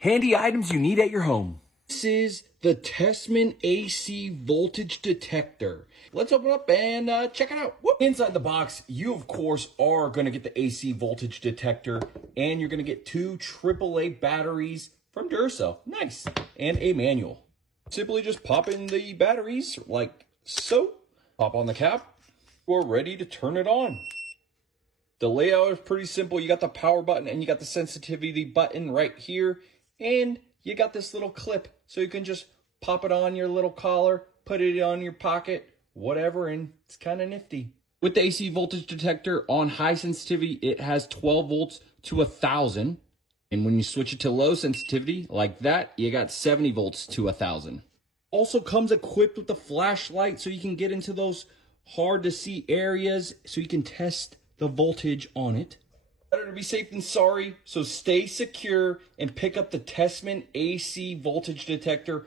Handy items you need at your home. This is the TESMEN AC voltage detector. Let's open up and check it out. Whoop. Inside the box, you of course are going to get the AC voltage detector, and you're going to get 2 AAA batteries from Duracell. Nice. And a manual. Simply just pop in the batteries like so. Pop on the cap. We're ready to turn it on. The layout is pretty simple. You got the power button and you got the sensitivity button right here. And you got this little clip so you can just pop it on your little collar, put it on your pocket, whatever, and it's kind of nifty. With the AC voltage detector on high sensitivity, it has 12 volts to 1,000. And when you switch it to low sensitivity like that, you got 70 volts to 1,000. Also comes equipped with a flashlight so you can get into those hard to see areas so you can test the voltage on it. Better to be safe than sorry, so stay secure and pick up the TESMEN AC voltage detector